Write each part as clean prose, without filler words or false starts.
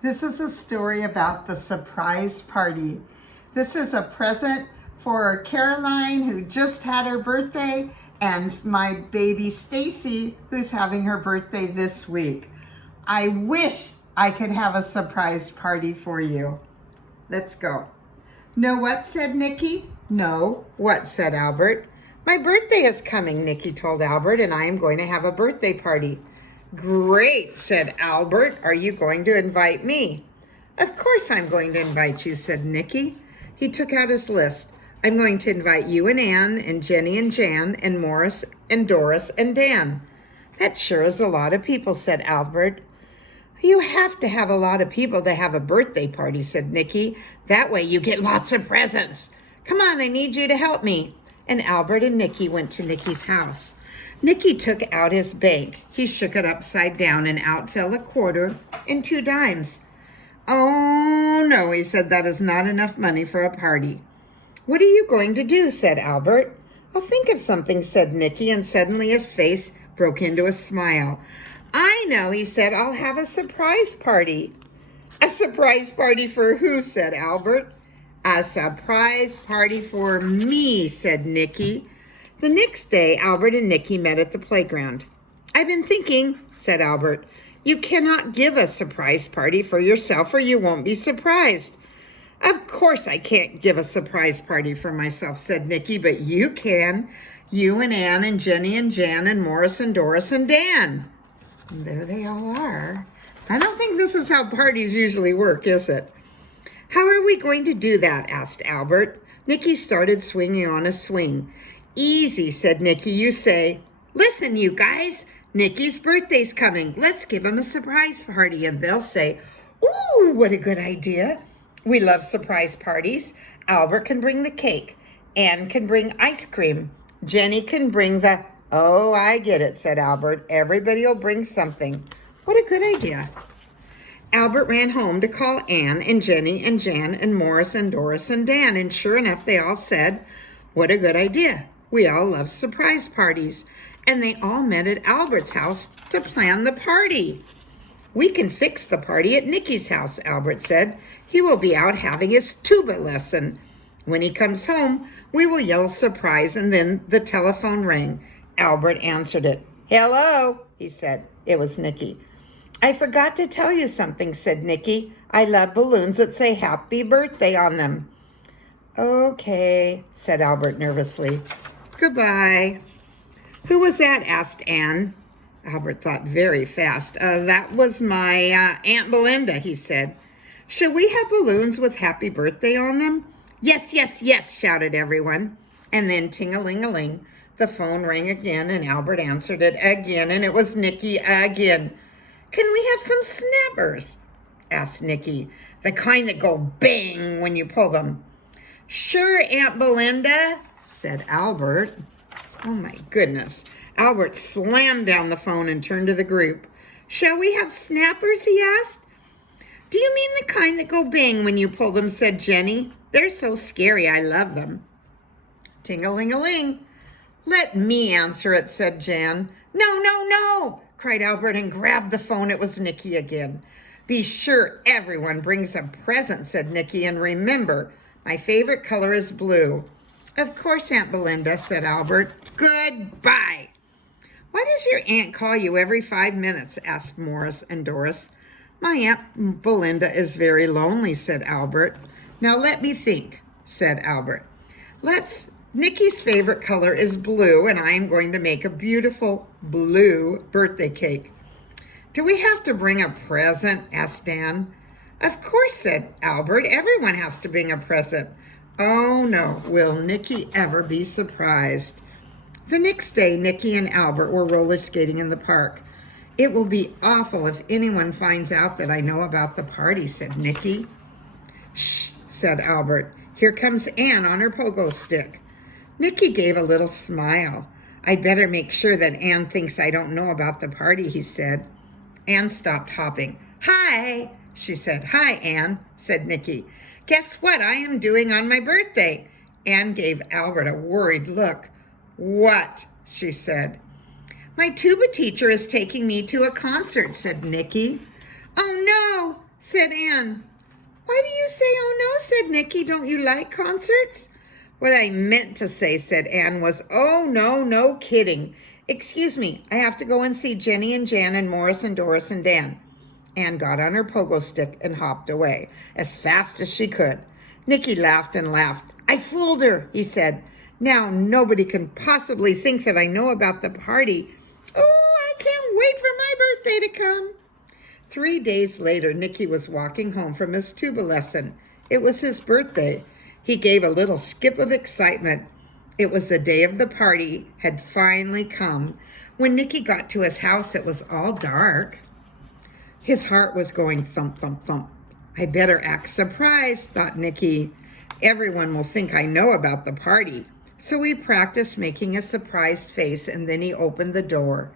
This is a story about the surprise party. This is a present for Caroline, who just had her birthday, and my baby Stacy, who's having her birthday this week. I wish I could have a surprise party for you. Let's go. Know what, said Nikki. No, what, said Albert. My birthday is coming, Nikki told Albert, and I am going to have a birthday party. Great, said Albert. Are you going to invite me? Of course I'm going to invite you, said Nikki. He took out his list. I'm going to invite you and Anne and Jenny and Jan and Morris and Doris and Dan. That sure is a lot of people, said Albert. You have to have a lot of people to have a birthday party, said Nikki. That way you get lots of presents. Come on, I need you to help me. And Albert and Nikki went to Nikki's house. Nikki took out his bank. He shook it upside down and out fell a quarter and 2 dimes. Oh, no, he said, that is not enough money for a party. What are you going to do, said Albert. I'll think of something, said Nikki, and suddenly his face broke into a smile. I know, he said, I'll have a surprise party. A surprise party for who, said Albert. A surprise party for me, said Nikki. The next day, Albert and Nikki met at the playground. I've been thinking, said Albert, you cannot give a surprise party for yourself or you won't be surprised. Of course I can't give a surprise party for myself, said Nikki, but you can. You and Anne and Jenny and Jan and Morris and Doris and Dan. And there they all are. I don't think this is how parties usually work, is it? How are we going to do that? Asked Albert. Nikki started swinging on a swing. Easy, said Nikki. You say, listen, you guys, Nikki's birthday's coming. Let's give him a surprise party. And they'll say, ooh, what a good idea. We love surprise parties. Albert can bring the cake. Anne can bring ice cream. Jenny can bring the, oh, I get it, said Albert. Everybody will bring something. What a good idea. Albert ran home to call Anne and Jenny and Jan and Morris and Doris and Dan. And sure enough, they all said, what a good idea. We all love surprise parties. And they all met at Albert's house to plan the party. We can fix the party at Nikki's house, Albert said. He will be out having his tuba lesson. When he comes home, we will yell surprise, and then the telephone rang. Albert answered it. Hello, he said. It was Nikki. I forgot to tell you something, said Nikki. I love balloons that say happy birthday on them. Okay, said Albert nervously. Goodbye. Who was that? Asked Anne. Albert thought very fast. That was my Aunt Belinda, he said. Shall we have balloons with happy birthday on them? Yes, yes, yes, shouted everyone. And then ting-a-ling-a-ling, the phone rang again, and Albert answered it again, and it was Nikki again. Can we have some snappers? Asked Nikki. The kind that go bang when you pull them. Sure, Aunt Belinda, said Albert. Oh my goodness. Albert slammed down the phone and turned to the group. Shall we have snappers, he asked. Do you mean the kind that go bang when you pull them, said Jenny. They're so scary, I love them. Ting-a-ling-a-ling. Let me answer it, said Jan. No, no, no, cried Albert and grabbed the phone. It was Nikki again. Be sure everyone brings a present, said Nikki, and remember, my favorite color is blue. Of course, Aunt Belinda, said Albert. Goodbye. Why does your aunt call you every 5 minutes? Asked Morris and Doris. My Aunt Belinda is very lonely, said Albert. Now let me think, said Albert. Nikki's favorite color is blue, and I am going to make a beautiful blue birthday cake. Do we have to bring a present? Asked Dan. Of course, said Albert. Everyone has to bring a present. Oh no, will Nikki ever be surprised? The next day, Nikki and Albert were roller skating in the park. It will be awful if anyone finds out that I know about the party, said Nikki. Shh, said Albert. Here comes Anne on her pogo stick. Nikki gave a little smile. I'd better make sure that Anne thinks I don't know about the party, he said. Anne stopped hopping. Hi, she said. Hi, Anne, said Nikki. Guess what I am doing on my birthday? Anne gave Albert a worried look. What? She said. My tuba teacher is taking me to a concert, said Nikki. Oh no, said Anne. Why do you say, oh no, said Nikki. Don't you like concerts? What I meant to say, said Anne, was, oh no, no kidding. Excuse me, I have to go and see Jenny and Jan and Morris and Doris and Dan. Anne got on her pogo stick and hopped away as fast as she could. Nikki laughed and laughed. I fooled her, he said. Now nobody can possibly think that I know about the party. Oh, I can't wait for my birthday to come. 3 days later, Nikki was walking home from his tuba lesson. It was his birthday. He gave a little skip of excitement. It was the day of the party had finally come. When Nikki got to his house, it was all dark. His heart was going thump, thump, thump. I better act surprised, thought Nikki. Everyone will think I know about the party. So he practiced making a surprised face, and then he opened the door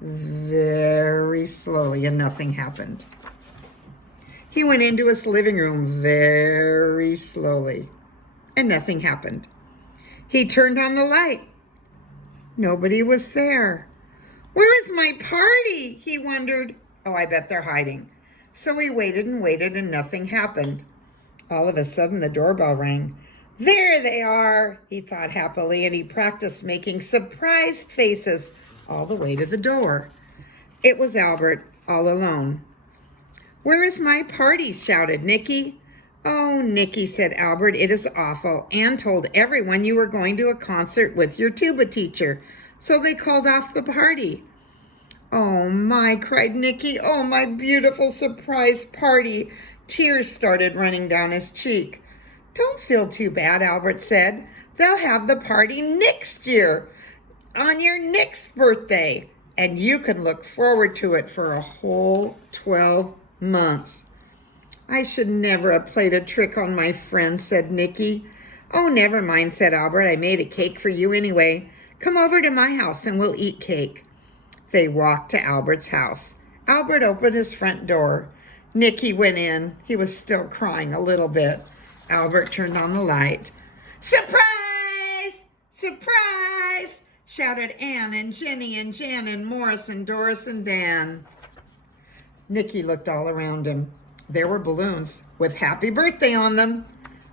very slowly, and nothing happened. He went into his living room very slowly, and nothing happened. He turned on the light. Nobody was there. Where is my party? He wondered. Oh, I bet they're hiding. So he waited and waited, and nothing happened. All of a sudden, the doorbell rang. There they are, he thought happily, and he practiced making surprised faces all the way to the door. It was Albert, all alone. Where is my party? Shouted Nikki. Oh, Nikki, said Albert, it is awful. Anne told everyone you were going to a concert with your tuba teacher, so they called off the party. Oh my, cried Nikki. Oh, my beautiful surprise party. Tears started running down his cheek. Don't feel too bad, Albert said. They'll have the party next year, on your next birthday, and you can look forward to it for a whole 12 months. I should never have played a trick on my friend, said Nikki. Oh, never mind, said Albert. I made a cake for you anyway. Come over to my house and we'll eat cake. They walked to Albert's house. Albert opened his front door. Nikki went in. He was still crying a little bit. Albert turned on the light. Surprise! Surprise! Shouted Anne and Jenny and Jan and Morris and Doris and Dan. Nikki looked all around him. There were balloons with happy birthday on them.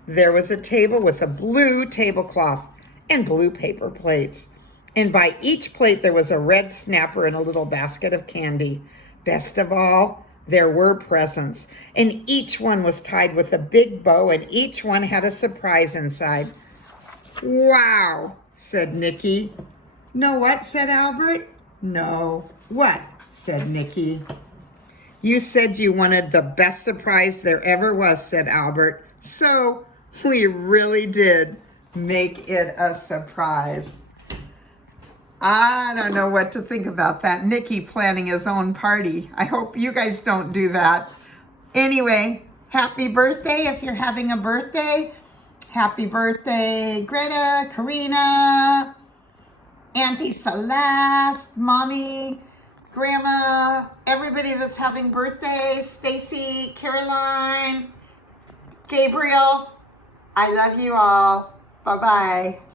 There was a table with a blue tablecloth and blue paper plates. And by each plate there was a red snapper and a little basket of candy. Best of all, there were presents, and each one was tied with a big bow, and each one had a surprise inside. Wow, said Nikki. No what, said Albert. No what, said Nikki. You said you wanted the best surprise there ever was, said Albert. So we really did make it a surprise. I don't know what to think about that. Nikki planning his own party. I hope you guys don't do that. Anyway, happy birthday if you're having a birthday. Happy birthday, Greta, Karina, Auntie Celeste, Mommy, Grandma, everybody that's having birthdays, Stacy, Caroline, Gabriel. I love you all. Bye-bye.